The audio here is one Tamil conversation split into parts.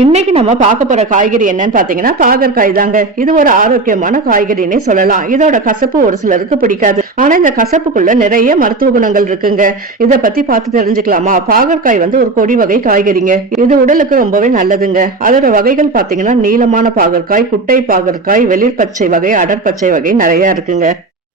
இன்னைக்கு நம்ம பார்க்க போற காய்கறி என்னன்னு பாத்தீங்கன்னா பாகற்காய் தாங்க. இது ஒரு ஆரோக்கியமான காய்கறினே சொல்லலாம். இதோட கசப்பு ஒரு சிலருக்கு பிடிக்காது. ஆனா இந்த கசப்புக்குள்ள நிறைய மருத்துவ குணங்கள் இருக்குங்க. இத பத்தி பார்த்து தெரிஞ்சுக்கலாமா? பாகற்காய் வந்து ஒரு கொடி வகை காய்கறிங்க. இது உடலுக்கு ரொம்பவே நல்லதுங்க. அதோட வகைகள் பாத்தீங்கன்னா நீளமான பாகற்காய், குட்டை பாகற்காய், வெளிர் பச்சை வகை, அடற்பச்சை வகை நிறைய இருக்குங்க.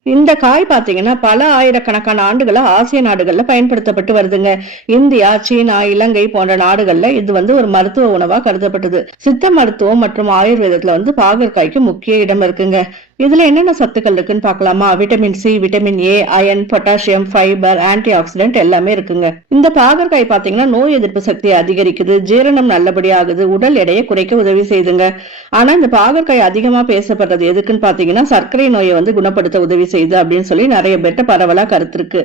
இந்த காய் பாத்தீங்கன்னா பல ஆயிரக்கணக்கான ஆண்டுகளா ஆசிய நாடுகள்ல பயன்படுத்தப்பட்டு வருதுங்க. இந்தியா, சீனா, இலங்கை போன்ற நாடுகள்ல இது வந்து ஒரு மருத்துவ உணவா கருதப்பட்டது. சித்த மருத்துவம் மற்றும் ஆயுர்வேதத்துல வந்து பாகற்காய்க்கு முக்கிய இடம் இருக்குங்க. இதுல என்னென்ன சத்துக்கள் இருக்குன்னு பாக்கலாமா? Vitamin C, vitamin A, iron, potassium, fibre, antioxidant எல்லாமே இருக்குங்க. இந்த பாகற்காய் பாத்தீங்கன்னா நோய் எதிர்ப்பு சக்தியை அதிகரிக்குது, ஜீரணம் நல்லபடியா ஆகுது, உடல் எடையை குறைக்க உதவி செய்யுதுங்க. ஆனா இந்த பாகற்காய் அதிகமா பேசப்படுறது எதுக்குன்னு பாத்தீங்கன்னா சர்க்கரை நோயை வந்து குணப்படுத்த உதவி செய்யுது அப்படின்னு சொல்லி நிறைய பேர்ட்ட பரவலா கருத்து இருக்கு.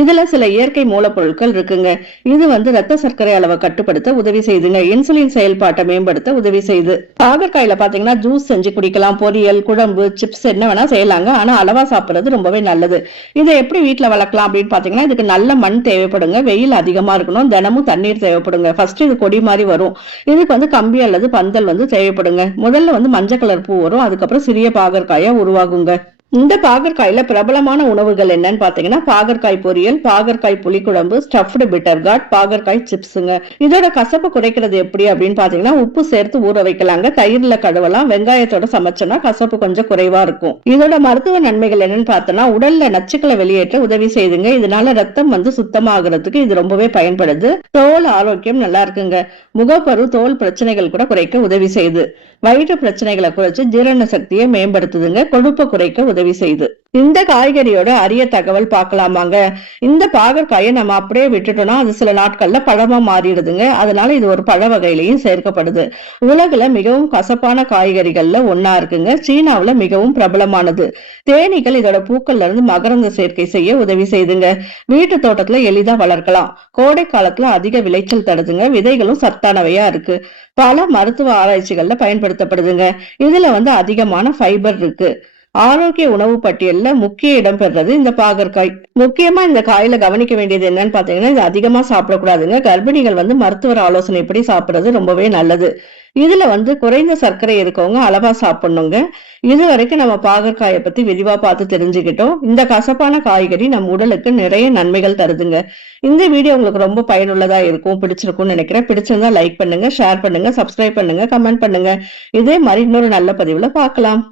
இதுல சில இயற்கை மூலப்பொருட்கள் இருக்குங்க. இது வந்து ரத்த சர்க்கரை அளவை கட்டுப்படுத்த உதவி செய்யுதுங்க. இன்சுலின் செயல்பாட்டை மேம்படுத்த உதவி செய்யுது. பாகற்காயில பாத்தீங்கன்னா ஜூஸ் செஞ்சு குடிக்கலாம், பொரியல், குழம்பு, சிப்ஸ் என்ன வேணா செய்யலாங்க. ஆனா அளவா சாப்பிடுறது ரொம்பவே நல்லது. இதை எப்படி வீட்டுல வளர்க்கலாம் அப்படின்னு பாத்தீங்கன்னா இதுக்கு நல்ல மண் தேவைப்படுங்க. வெயில் அதிகமா இருக்கணும். தினமும் தண்ணீர் தேவைப்படுங்க. ஃபர்ஸ்ட் இது கொடி மாதிரி வரும். இதுக்கு வந்து கம்பி அல்லது பந்தல் வந்து தேவைப்படுங்க. முதல்ல வந்து மஞ்சள் கலர் பூ வரும். அதுக்கப்புறம் சிறிய பாகற்காயா உருவாகுங்க. இந்த பாகற்காயில பிரபலமான உணவுகள் என்னன்னு பாத்தீங்கன்னா பாகற்காய் பொரியல், பாகற்காய் புளிக்குழம்பு, ஸ்டஃப்டு பிட்டர் காட், பாகற்காய் சிப்ஸுங்க. இதோட கசப்பு குறைக்கிறது எப்படி அப்படின்னு பாத்தீங்கன்னா உப்பு சேர்த்து ஊற வைக்கலாங்க. தயிர்ல கழுவலாம். வெங்காயத்தோட சமைச்சோம்னா கசப்பு கொஞ்சம் குறைவா இருக்கும். இதோட மருத்துவ நன்மைகள் என்னன்னு பார்த்தோம்னா உடல்ல நச்சுக்களை வெளியேற்ற உதவி செய்யுதுங்க. இதனால ரத்தம் வந்து சுத்தமாகறதுக்கு இது ரொம்பவே பயன்படுது. தோல் ஆரோக்கியம் நல்லா இருக்குங்க. முகப்பரு, தோல் பிரச்சனைகள் கூட குறைக்க உதவி செய்யுது. வயிற்று பிரச்சனைகளை குறைச்சு ஜீரண சக்தியை மேம்படுத்துதுங்க. கொழுப்பை குறைக்க உதவி செய்யுது. இந்த காய்கறியோட அரிய தகவல் பார்க்கலாமாங்க. இந்த பாகற்காயை நம்ம அப்படியே விட்டுட்டோம்னா அது சில நாட்கள்ல பழமா மாறிடுதுங்க. அதனால இது ஒரு பழ வகையிலையும் சேர்க்கப்படுது. உலகுல மிகவும் கசப்பான காய்கறிகள்ல ஒன்னா இருக்குங்க. சீனாவுல மிகவும் பிரபலமானது. தேனீக்கள் இதோட பூக்கள்ல இருந்து மகரந்த சேர்க்கை செய்ய உதவி செய்துங்க. வீட்டு தோட்டத்துல எளிதா வளர்க்கலாம். கோடை காலத்துல அதிக விளைச்சல் தருதுங்க. விதைகளும் சத்தானவையா இருக்கு. பல மருத்துவ ஆராய்ச்சிகள்ல பயன்படுத்தப்படுதுங்க. இதுல வந்து அதிகமான ஃபைபர் இருக்கு. ஆரோக்கிய உணவு பட்டியல்ல முக்கிய இடம் பெறுறது இந்த பாகற்காய். முக்கியமா இந்த காயில கவனிக்க வேண்டியது என்னன்னு பாத்தீங்கன்னா இது அதிகமா சாப்பிடக்கூடாதுங்க. கர்ப்பிணிகள் வந்து மருத்துவர் ஆலோசனைப்படி சாப்பிடுறது ரொம்பவே நல்லது. இதுல வந்து குறைந்த சர்க்கரை இருக்கவங்க அளவா சாப்பிடணுங்க. இது வரைக்கும் நம்ம பாகற்காயை பத்தி விரிவா பார்த்து தெரிஞ்சுக்கிட்டோம். இந்த கசப்பான காய்கறி நம் உடலுக்கு நிறைய நன்மைகள் தருதுங்க. இந்த வீடியோ உங்களுக்கு ரொம்ப பயனுள்ளதா இருக்கும், பிடிச்சிருக்கும்னு நினைக்கிறேன். பிடிச்சிருந்தா லைக் பண்ணுங்க, ஷேர் பண்ணுங்க, சப்ஸ்கிரைப் பண்ணுங்க, கமெண்ட் பண்ணுங்க. இதே மாதிரி இன்னொரு நல்ல பதிவுல பார்க்கலாம்.